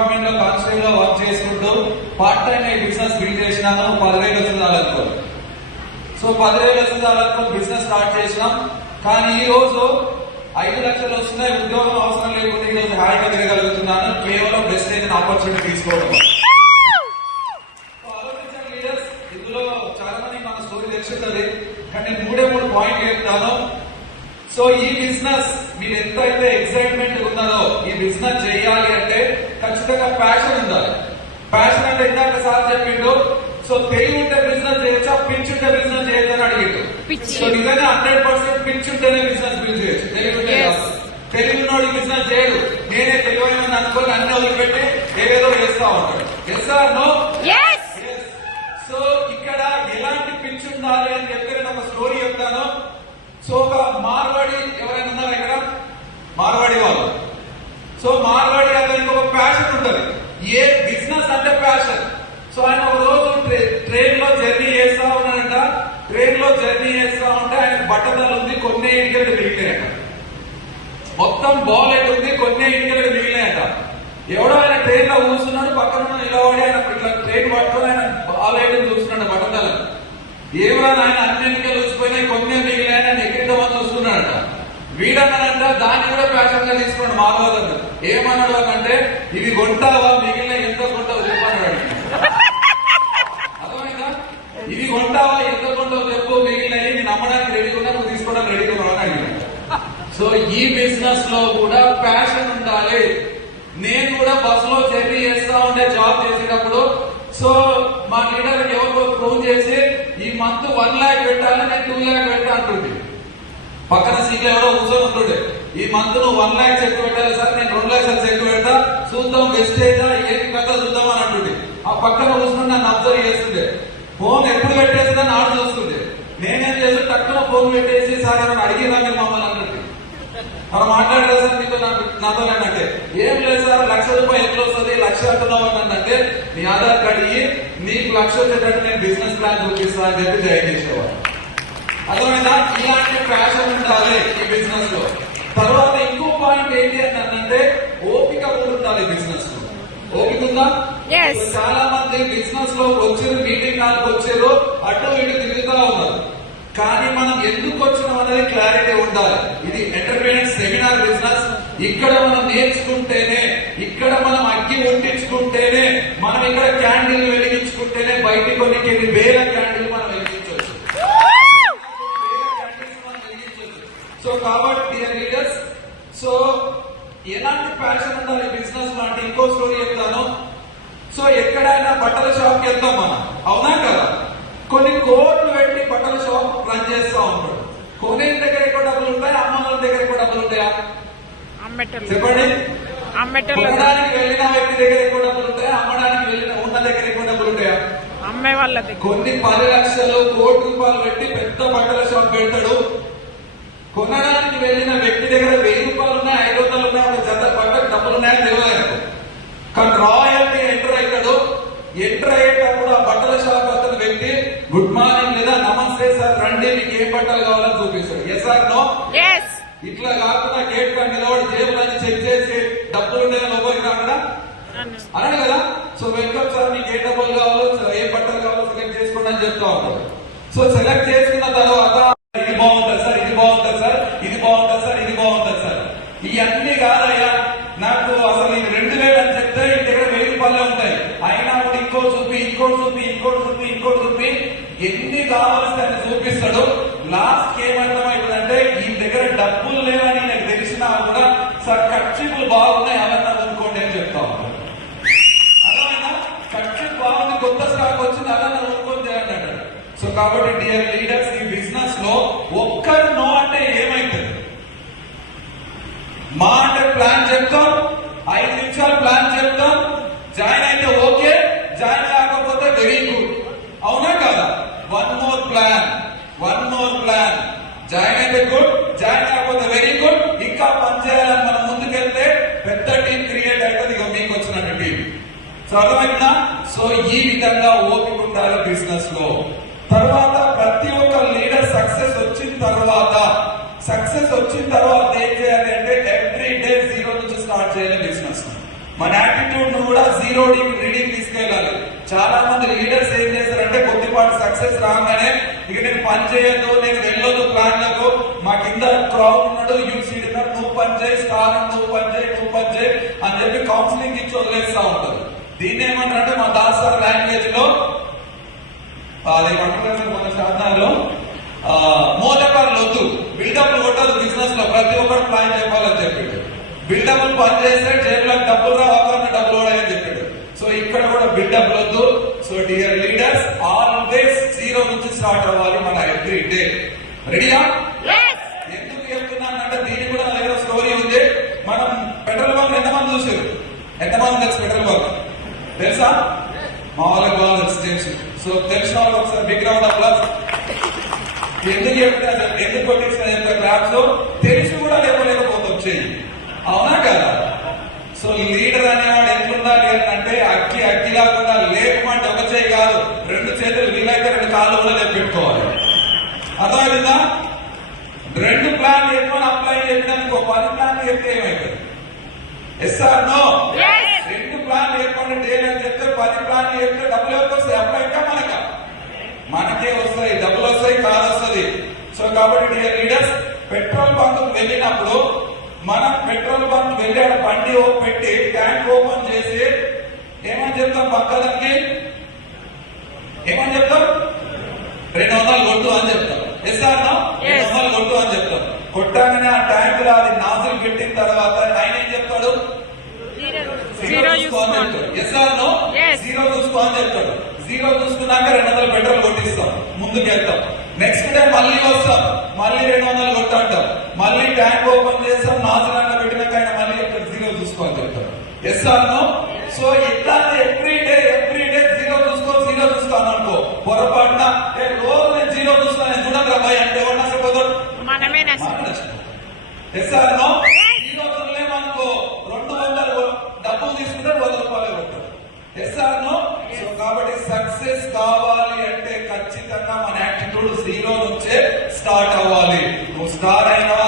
Department లో constable లో work చేసుకుంటూ పార్ట్ టైం బిజినెస్ బిల్డ్ చేసినాను. 10,000 వస్తుందాలనుకో. సో 10,000 వస్తుందాలనుకో బిజినెస్ స్టార్ట్ చేసినాం. కానీ ఈ రోజు 5 లక్షలు వస్తున్నాయి. ఉద్యోగం అవసరం లేకుండా ఈ రోజు హాయిగా తిరగలుగుతున్నాను. కేవలం బెస్ట్ అయిన ఆపర్చునిటీ తీసుకోవడం. ఆలోచించండి లీడర్స్, ఇందులో చాలా మంది మన స్టోరీ తెలుస్తుంది. కానీ నేను 3 పాయింట్ చెప్తాను. సో ఈ బిజినెస్ మీరు ఎంతైతే ఎక్సైట్మెంట్ ఉన్నదో ఈ బిజినెస్ చేయాలి అంటే ఖచ్చితంగా ప్యాషన్ ఉండాలి. ప్యాషన్ అంటే ఇందాక సార్ చెప్పిండు. సో తెలివి ఉంటే బిజినెస్ చేయొచ్చా, పిచ్ ఉంటే బిజినెస్ చేయొచ్చని అడిగిండు. సో నిజంగా 100% పిచ్ ఉంటేనే బిజినెస్ బిల్డ్ చేయొచ్చు. తెలివి ఉన్నోడు బిజినెస్ చేయడు. నేనే తెలివైన అనుకోని అన్ని వదిలిపెట్టి ఏదేదో చేస్తా ఉంటాడు. నో. సో ఇక్కడ ఎలాంటి పిచ్ ఉండాలి అని చెప్పి నేను ఒక స్టోరీ చెప్తాను. సో ఒక మార్వాడి ఎవరైనా ఉన్నారా ఇక్కడ? మార్వాడి వాళ్ళు. సో మార్వాడి అతనికి ఒక ప్యాషన్ ఉంటుంది. ఏ బిజినెస్ అంటే ప్యాషన్. సో ఆయన ఒక రోజు ట్రైన్ లో జర్నీ చేస్తా ఉన్నాడంట. ట్రైన్ లో జర్నీ చేస్తా ఉంటే ఆయన బట్టదలు ఉంది, కొన్ని ఇంటికి మిగిలినాయట. మొత్తం బాల్ అయితే ఉంది, కొన్ని ఇంటికి మిగిలినాయట. ఎవడో ఆయన ట్రైన్ లో కూర్చున్నాడు, పక్కన నిలబడి ఆయన ఇట్లా ట్రైన్ పట్టుకొని ఆయన బాల్ అయితే చూస్తున్నాడు బట్టదలు. ఏమైనా ఆయన అన్ని ఎన్నికలు చూసిపోయినాయి, కొన్ని మిగిలిన ఎక్కిద్దామని చూస్తున్నాడట. వీడన్నాడంట దాన్ని కూడా ప్యాషన్ గా తీసుకున్నాడు మాధవదన్ను. ఏమన్నాడు అంటే ఇవి కొంటావా, మిగిలిన ఎంత కొంటావు చెప్పన్నాడు. అర్థమైందా? ఇవి కొంటావా, ఎంత కొంటావు చెప్పు, మిగిలినవి నేను అమ్మడానికి రెడీగా ఉన్నా, నువ్వు తీసుకోవడానికి రెడీగా ఉన్నావు అని అడిగాడు. సో ఈ బిజినెస్ లో కూడా ప్యాషన్ ఉండాలి. నేను కూడా బస్సులో జర్నీ చేస్తా ఉండే జాబ్ చేసేటప్పుడు. సో మా లీడర్ ఎవరికో ప్రూవ్ చేసి ఈ మంత్ 1 lakh పెట్టాలని నేను 2 lakh పెట్టా అంటుండే. పక్కన సీట్లు ఎవరో కూర్చొని ఉంటుండే. ఈ మంత్ నువ్వు 1 lakh చెక్ పెట్టాలి సార్, నేను 2 lakhs చెక్ పెడతా, చూద్దాం వెస్టేజా ఏది కథ చూద్దాం అని అంటుండే. ఆ పక్కన కూర్చుని నన్ను అబ్జర్వ్ చేస్తుండే. ఫోన్ ఎప్పుడు పెట్టేసిందని ఆడు చూస్తుండే. నేనేం చేస్తే తక్కువ ఫోన్ పెట్టేసి సార్ ఏమైనా అడిగినా మీరు మమ్మల్ని అన్నట్టు మనం మాట్లాడలేదు సార్ మీతో నాతో అంటే ఏం లేదు సార్, ₹1,00,000 ఎట్లా వస్తుంది, 1,00,000 అంటున్నావు అంటే నీ ఆధార్ కార్డు ఇయ్యి, నీకు 1,00,000 వచ్చేటట్టు నేను బిజినెస్ ప్లాన్ చూపిస్తా అని చెప్పి జాయిన్ చేసేవాడు. అర్థమైనా? ఇలాంటి ప్యాషన్ ఉండాలి ఈ బిజినెస్ లో. తర్వాత ఇంకో పాయింట్ ఏంటి అంటే ఓపిక కూడా ఉండాలి బిజినెస్ లో. ఓపిక ఉందా? చాలా మంది బిజినెస్ లో వచ్చారు, మీటింగ్ హాల్కి వచ్చారు, అటు ఇటు తిరుగుతా ఉన్నారు. కానీ మనం ఎందుకు వచ్చినాం అనేది క్లారిటీ ఉండాలి. ఇది ఎంటర్ప్రెన్యూర్ సెమినార్ బిజినెస్. ఇక్కడ మనం నేర్చుకుంటేనే, ఇక్కడ మనం అగ్గి వండించుకుంటేనే, మనం ఇక్కడ క్యాండిల్ వెలిగించుకుంటేనే బయటికి కొన్ని వేల క్యాండిల్ మనం వెలిగించవచ్చు. సో కాబట్టి లీడర్స్, సో ఎలాంటి ప్యాషన్ ఉండాలి బిజినెస్ లో అంటే ఇంకో స్టోరీ చెప్తాను. సో ఎక్కడైనా బట్టల షాప్కి వెళ్తాం మనం, అవునా కదా? కొన్ని కోట్లు పెట్టి బట్టల షాప్ రన్ చేస్తా ఉంటాడు. కొనే దగ్గర ఎక్కువ డబ్బులు ఉంటాయి, అమ్మల దగ్గర ఎక్కువ డబ్బులు ఉంటాయా చెప్పండి? కొనడానికి వెళ్ళిన వ్యక్తి దగ్గర ఎక్కువ డబ్బులు ఉంటాయా, అమ్మడానికి వెళ్ళిన ఉన్న దగ్గర ఎక్కువ డబ్బులు ఉంటాయా? అమ్మే వాళ్ళ కొన్ని 10 లక్షలు, ₹1,00,000 పెట్టి పెద్ద బట్టల షాప్ పెడతాడు. కొనడానికి వెళ్ళిన వ్యక్తి దగ్గర ₹1,000 ఉన్నాయి, 500 ఉన్నాయి, ఒక జత బట్టలు డబ్బులు ఉన్నాయని తెలియదు. కానీ రాయల్టీ ఎంటర్ అవుతాడు. ఎంటర్ అయ్యేటప్పుడు ఆ బట్టల షాప్ అతను వ్యక్తి గుడ్ మార్నింగ్ లేదా నమస్తే సార్ రండి, మీకు ఏ బట్టలు కావాలని చూపిస్తాడు. Yes or no? ఇట్లా కాకుండా గేట్ గా నిలబడి జేబులని చెక్ చేసి డబ్బులు ఉండేది లోపలికి రాకడా అన్నాడు కదా. సో వెల్కమ్ సార్, మీకు ఏ డబ్బులు కావాలో, ఏ బట్టలు కావాలో సెలెక్ట్ చేసుకోండి అని చెప్తా ఉంటాడు. సో సెలెక్ట్ చేసుకున్న తర్వాత ఇది బాగుంటుంది సార్, ఇది బాగుంటుంది సార్, ఇది బాగుంటుంది సార్, ఇది బాగుంటుంది సార్, ఇవన్నీ కాదయ్యా నాకు అసలు ఇది 2,000 అని చెప్తే ఈ దగ్గర ₹1,000 ఉంటాయి. అయినా కూడా ఇంకోటి చూపి, ఇంకోటి చూపి, ఇంకోటి చూపి, ఇంకోటి చూపి ఎన్ని కావాల్సి అని చూపిస్తాడు. లాస్ట్ ఏమర్థమైందంటే ఈ దగ్గర డబ్బులు లేవని నాకు తెలిసినా కూడా సార్ ఖర్చులు బాగున్నాయి అవన్నీ కొనుక్కోండి అని చెప్తా ఉంటాడు. అర్థమైనా? ఖర్చు బాగుంది, కొత్త స్టాక్ వచ్చింది, అవన్నీ కొనుక్కొని చేయండి అంటాడు. సో కాబట్టి డియర్ లీడర్స్, ఈ బిజినెస్ లో ఒక్కరు నో అంటే ఏమైతుంది? మా అంటే ప్లాన్ చెప్తాం, 5 నిమిషాలు ప్లాన్ చెప్తాం, జాయిన్ అయితే ఓకే, జాయిన్ కాకపోతే వెరీ గుడ్, అవునా కదా? వన్ మోర్ ప్లాన్, జాయిన్ అయితే గుడ్, జాయిన్ కాకపోతే వెరీ గుడ్. ఇంకా పనిచేయాలని మనం ముందుకెళ్తే పెద్ద టీం క్రియేట్ అవుతుంది. ఇక మీకు వచ్చినట్టు టీం. సో అర్థమైందా? సో ఈ విధంగా ఓపిక ఉండాలి బిజినెస్ లో. తర్వాత ప్రతి ఒక్క లీడర్ సక్సెస్ వచ్చిన తర్వాత ఏం చేయాలి అంటే ఎవ్రీ డే 0 నుంచి స్టార్ట్ చేయాలి బిజినెస్. మన యాటిట్యూడ్ ను కూడా జీరో రీడింగ్ తీసుకెళ్ళాలి. చాలా మంది లీడర్స్ ఏం చేస్తారంటే కొద్దిపాటి సక్సెస్ రాగానే ఇక నేను పని చేయొద్దు, నేను వెళ్ళొద్దు ప్లాన్లకు, మా కింద క్రౌడ్ ఉన్నాడు, యూసీ ఉన్నాడు, నువ్వు పని చేయి, స్టార్ నువ్వు పని చేయి, నువ్వు పని చేయి అని చెప్పి కౌన్సిలింగ్ ఇచ్చి వదిలేస్తా ఉంటారు. దీన్ని ఏమంటారంటే మా దాసార్ లాంగ్వేజ్ లో అదేమంటారు మన శాసనాల్లో మోదపర్లు వద్దు, బిల్డప్ కొట్టదు బిజినెస్ లో, ప్రతి ఒక్కరు ప్లాన్ చెప్పాలని చెప్పాడు. బిల్డప్ పని చేస్తే జేబులో డబ్బులు రావాలని డబ్బులు అని చెప్పాడు. సో ఇక్కడ కూడా బిల్డప్ వద్దు. So dear leaders, always zero నుంచి స్టార్ట్ అవ్వాలి మన ఎవ్రీ డే. రెడీయా? ఎందుకు చెప్తున్నానంటే దీనికి కూడా నా దగ్గర స్టోరీ ఉంది. మనం పెట్రోల్ బంక్ ఎంతమంది చూసారు? ఎంతమంది తెలుసు పెట్రోల్ బంక్? తెలుసా? మా వాళ్ళకి బాగా తెలుసు. సో తెలిసిన వాళ్ళకి ఒకసారి బిగ్ రౌండ్ అప్లాస్. ఎందుకు చెప్తున్నా, ఎందుకు కొట్టించిన క్లాప్స్ తెలిసి కూడా లేకపోతాం చెయ్యి, అవునా కదా? సో లీడర్ అనేవాడు ఎట్లుండాలి అంటే అగ్గి లాకుండా లేకమంటే ఒక చేయి కాదు, రెండు చేతులు, వీలైతే రెండు కాళ్ళు కూడా లేపెట్టుకోవాలి. అర్థమైందా? రెండు ప్లాన్ ఎక్కువ అప్లై చేయడానికి ఒక 10 ప్లాన్లు చెప్తే ఏమైతుంది? Yes or no? రెండు ప్లాన్లు ఎక్కువ డేలు అని చెప్తే 10 ప్లాన్లు చెప్తే డబ్బులు ఎవరికి వస్తాయి? అప్లైకా మనక? మనకే వస్తాయి, డబ్బులు వస్తాయి, కాదు వస్తుంది. సో కాబట్టి డియర్ లీడర్స్, పెట్రోల్ బంక్ వెళ్ళినప్పుడు మనం పెట్రోల్ బంక్ వెళ్ళి బండి పెట్టి ట్యాంక్ ఓపెన్ చేసి ఏమని చెప్తాం? పక్కదానికి ఏమని చెప్తాం? 200 కొట్టు అని చెప్తాం. Yes or no? 200 కొట్టు అని చెప్తాం. కొట్టాగానే ఆ ట్యాంక్ లో అది నాజిల్ పెట్టిన తర్వాత ఆయన ఏం చెప్తాడు? జీరో చూసుకో అని చెప్తాడు. Yes or no? జీరో చూసుకో అని చెప్తాడు. జీరో చూసుకున్నాక 200 పెట్రోల్ కొట్టిస్తాం, ముందుకు వెళ్తాం. నెక్స్ట్ డే మళ్ళీ వస్తాం, మళ్ళీ 200 కొట్టాం, మళ్ళీ ట్యాంక్ ఓపెన్ చేస్తాం, నాజులంగా పెట్టినాక ఆయన మళ్ళీ చెప్తాడు జీరో చూసుకో అని చెప్తాం. Yes or no? సో ఇట్లా ఎవ్రీ డే జీరో చూసుకో అని అనుకో. పొరపాటున రోజు నేను జీరో చూసుకోను, నేను చూడదు రాబాయ్ అంటే ఎవరు నష్టపోతాడు? మనమే నష్టపోతాం. Yes or no? జీరో చూడలేమనుకో 200 డబ్బులు తీసుకుంటే 100 రూపాయలు కొట్టాడు. Yes or no? సో కాబట్టి సక్సెస్ కావాలి అంటే ఖచ్చితంగా మన యాటిట్యూడ్ జీరో నుంచే స్టార్ట్ అవ్వాలి. నువ్వు స్టార్ అయినా